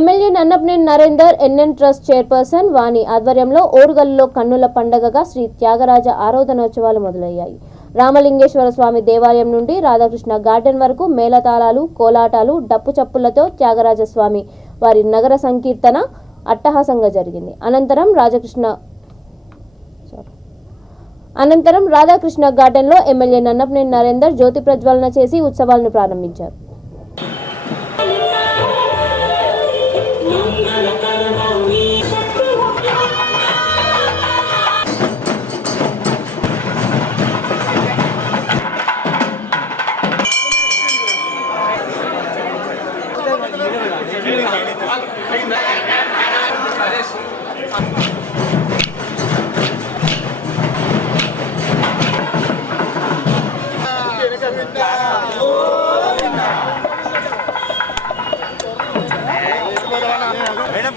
MLA Nannapaneni Narender NN trust chairperson Vani ఆధ్వర్యంలో ఓరుగల్లులో కన్నుల పండగగా శ్రీ త్యాగరాజ ఆరాధనోత్సవాలు మొదలయ్యాయి. రామలింగేశ్వర స్వామి దేవాలయం నుండి రాధాకృష్ణ గార్డెన్ వరకు మేళతాళాలు కోలాటాలు డప్పు చప్పులతో త్యాగరాజ స్వామి వారి నగర సంకీర్తన అట్టహాసంగా జరిగింది. అనంతరం రాజకృష్ణ అనంతరం రాధాకృష్ణ గార్డెన్లో ఎమ్మెల్యే నన్నపనేని నరేందర్ జ్యోతి ప్రజ్వలన చేసి ఉత్సవాలను ప్రారంభించారు.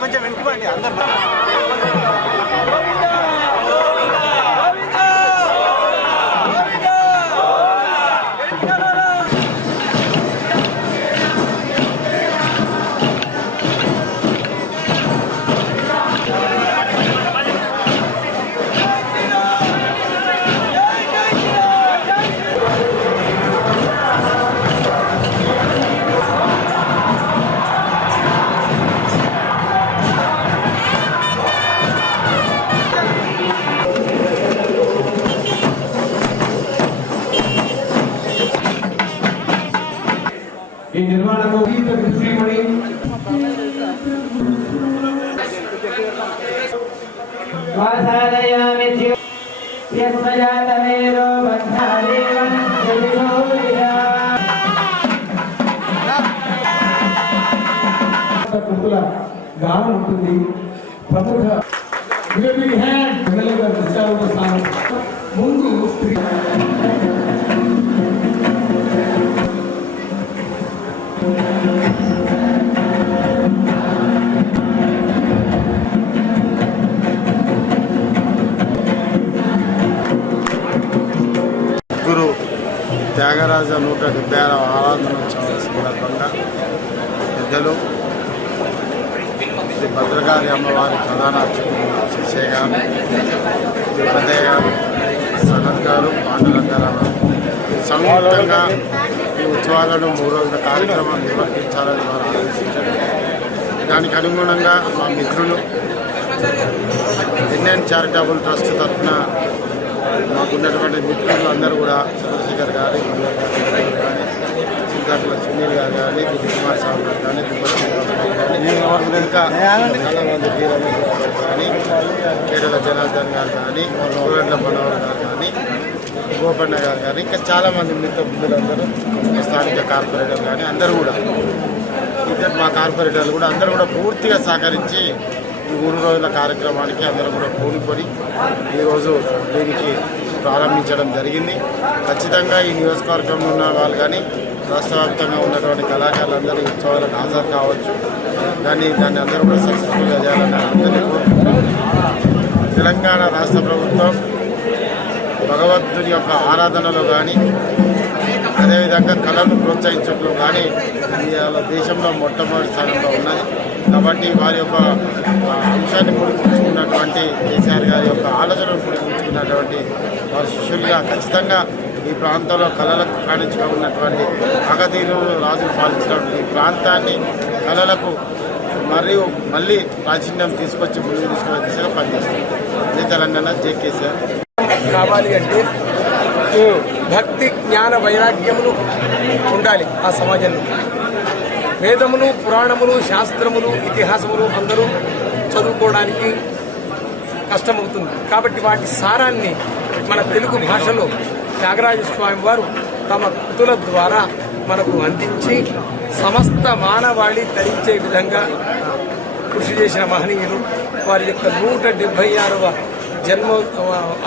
కొంచెం వెనుకబండి అందరు వాసాదయామి జ్యో- యస్మజాతమేదో బద్ధాదేవం కుంకుల గానం ఉంటుంది. ప్రముఖ Give ముందు స్త్రీ త్యాగరాజ నూట డెబ్బై ఆరవ ఆరాధనోత్సవం సందర్భంగా పెద్దలు శ్రీ భద్రకాళి అమ్మవారి ప్రధాన అర్చకులు శశయ్య గారు శ్రీ పెద్దయ్య గారు సనత్ గారు సంయుక్తంగా ఈ ఉత్సవాలను మూడు రోజుల కార్యక్రమం నిర్వర్తించాలని వారు ఆలోచించారు దానికి అనుగుణంగా మా మిత్రులు ఇండియన్ చారిటబుల్ ట్రస్ట్ తరఫున మాకున్నటువంటి మిత్రులు అందరూ కూడా చంద్రశేఖర్ గారు కానీ సిద్ధార్థ సునీల్ గారు కానీ దిలీప్ కుమార్ సాగు గారు కానీ కానీ ఇంకా చాలా మంది కానీ కేరళ జనార్దన్ గారు కానీ కోరండ్ల మనోహర్ గారు కానీ గోపన్న గారు కానీ ఇంకా చాలామంది మిగతా మిత్ర బుద్ధులందరూ స్థానిక కార్పొరేటర్ కానీ అందరూ కూడా. ఇద్దరు మా కార్పొరేటర్లు కూడా అందరూ కూడా పూర్తిగా సహకరించి మూడు రోజుల కార్యక్రమానికి అందరూ కూడా పూనుకొని ఈరోజు దీనికి ప్రారంభించడం జరిగింది. ఖచ్చితంగా ఈ నియోజకవర్గంలో ఉన్న వాళ్ళు కానీ రాష్ట్ర వ్యాప్తంగా ఉన్నటువంటి కళాకారులందరూ ఉత్సవాలకు హాజరు కావచ్చు. దాన్ని దాన్ని అందరూ కూడా సక్సెస్ఫుల్గా చేయాలని అందరినీ తెలంగాణ రాష్ట్ర ప్రభుత్వం భగవంతుని యొక్క ఆరాధనలో కానీ అదేవిధంగా కళను ప్రోత్సహించడంలో కానీ దేశంలో మొట్టమొదటి స్థానంలో ఉన్నది. కాబట్టి వారి యొక్క అంశాన్ని పుడిపుచ్చుకున్నటువంటి కేసీఆర్ గారి యొక్క ఆలోచనను పుడిపుచ్చుకున్నటువంటి వారి శిష్యులుగా ఖచ్చితంగా ఈ ప్రాంతంలో కళలకు కాణించుగా ఉన్నటువంటి అగతీరు రాజులు పాలించినటువంటి ఈ ప్రాంతాన్ని కళలకు మరియు మళ్ళీ ప్రాచీన్యం తీసుకొచ్చి ముందుకు తీసుకునే దిశగా పనిచేస్తుంది. జై తెలంగాణ జై కేసీఆర్. కావాలి అంటే భక్తి జ్ఞాన వైరాగ్యములు ఉండాలి ఆ సమాజంలో. వేదములు పురాణములు శాస్త్రములు ఇతిహాసములు అందరూ చదువుకోవడానికి కష్టమవుతుంది. కాబట్టి వాటి సారాన్ని మన తెలుగు భాషలో త్యాగరాజ స్వామి వారు తమ కృతుల ద్వారా మనకు అందించి సమస్త మానవాళి తరించే విధంగా కృషి చేసిన మహనీయులు. వారి యొక్క నూట డెబ్బై ఆరవ జన్మ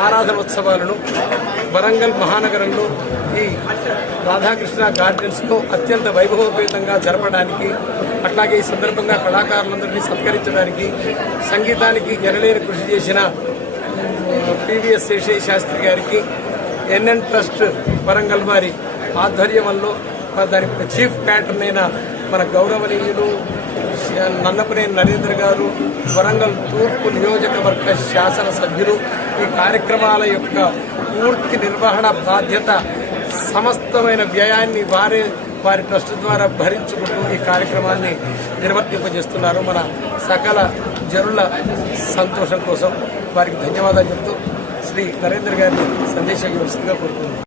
ఆరాధనోత్సవాలను వరంగల్ మహానగరంలో ఈ రాధాకృష్ణ గార్డెన్స్లో అత్యంత వైభవోపేతంగా జరపడానికి అట్లాగే ఈ సందర్భంగా కళాకారులందరినీ సత్కరించడానికి సంగీతానికి ఎనలేని కృషి చేసిన పివిఎస్ శేషయ్య శాస్త్రి గారికి ఎన్ఎన్ ట్రస్ట్ వరంగల్ వారి ఆధ్వర్యంలో దాని చీఫ్ ప్యాటర్న్ అయిన మన గౌరవనీయులు నన్నపనేని నరేంద్ర గారు వరంగల్ తూర్పు నియోజకవర్గ శాసన సభ్యులు ఈ కార్యక్రమాల యొక్క పూర్తి నిర్వహణ బాధ్యత సమస్తమైన వ్యయాన్ని వారే వారి ట్రస్ట్ ద్వారా భరించుకుంటూ ఈ కార్యక్రమాన్ని నిర్వర్తింపజేస్తున్నారు. మన సకల జనుల సంతోషం కోసం వారికి ధన్యవాదాలు చెప్తూ శ్రీ నరేంద్ర గారిని సందేశం ఇవ్వాల్సిందిగా కోరుతున్నాను